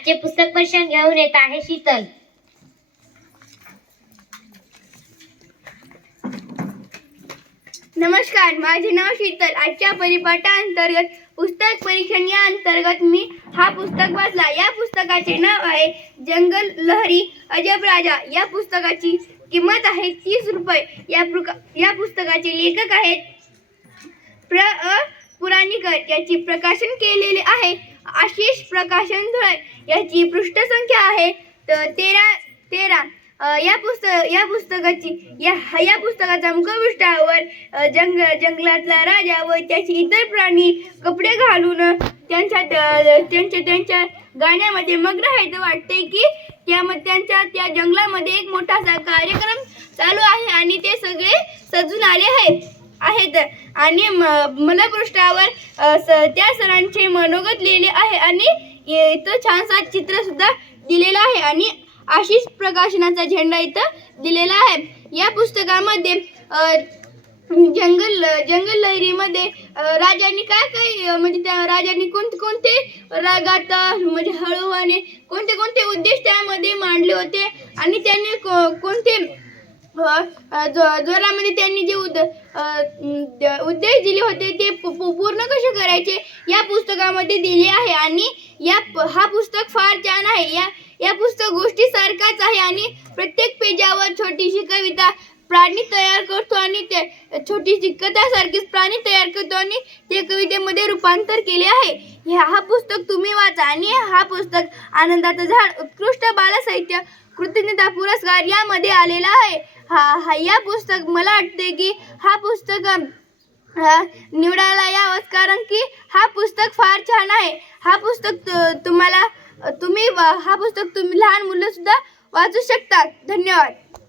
आजचे पुस्तक परिषद घेऊन येत आहे शीतल. नमस्कार माझे नाव शीतल. आजच्या परिपाठांतर्गत पुस्तक परीक्षण या अंतर्गत मी हा पुस्तक वाचला. या पुस्तकाचे नाव आहे जंगल लहरी अजब राजा. या पुस्तकाची किंमत आहे तीस रुपये. या या पुस्तकाचे लेखक आहेत प्र अ पुराणीकर. याची प्रकाशन केलेले आहे आशिष प्रकाशन धुळे. याची पृष्ठसंख्या आहे तेरा तेरा या पुस्तक या पुस्तकाची या या पुस्तकाचा मुखपृष्ठावर जंग जंगलातला राजा व त्याचे इतर प्राणी कपडे घालून त्यांच्या त्यांच्या त्यांच्या गाण्यामध्ये मग्न आहेत. वाटते की त्यामध्ये त्यांच्या त्या जंगलामध्ये एक मोठासा कार्यक्रम चालू आहे आणि ते सगळे सजून आले आहेत आहेत. आणि म- मलपृष्ठावर स- त्या सरांचे मनोगत लिहिले आहे आणि इथं छानसा चित्र सुद्धा दिलेलं आहे आणि आशिष प्रकाशनाचा झेंडा इथं दिलेला आहे. या पुस्तकामध्ये जंगल जंगल लहरीमध्ये राजांनी काय काय म्हणजे त्या राजांनी कोणते कोणते रागात म्हणजे हळूवाने कोणते कोणते उद्देश त्यामध्ये मांडले होते आणि त्यांनी को- कोणते जो- जोरामध्ये त्यांनी जे उद उद्देश दिले होते ते पूर्ण कसे करायचे या पुस्तकामध्ये दिले आहे. आणि या हा पुस्तक फार छान आहे. या या पुस्तक गोष्टी सारखाच आहे आणि प्रत्येक पेजावर छोटीशी कविता प्राणी तयार करतो आणि ते छोटीशी कथासारखीच प्राणी तयार करतो आणि ते कवितेमध्ये रूपांतर केले आहे. हा पुस्तक तुम्ही वाचा आणि हा पुस्तक आनंदाचं झाड उत्कृष्ट बालसाहित्य कृतज्ञता पुरस्कार यामध्ये आलेला आहे. हा हा या पुस्तक मला वाटते की हा पुस्तक हा, निवडायला या कारण की हा पुस्तक फार छान आहे. हा पुस्तक तुम्हाला तुम्ही हा पुस्तक तुम्ही लहान मुलं सुद्धा वाचू शकतात. धन्यवाद.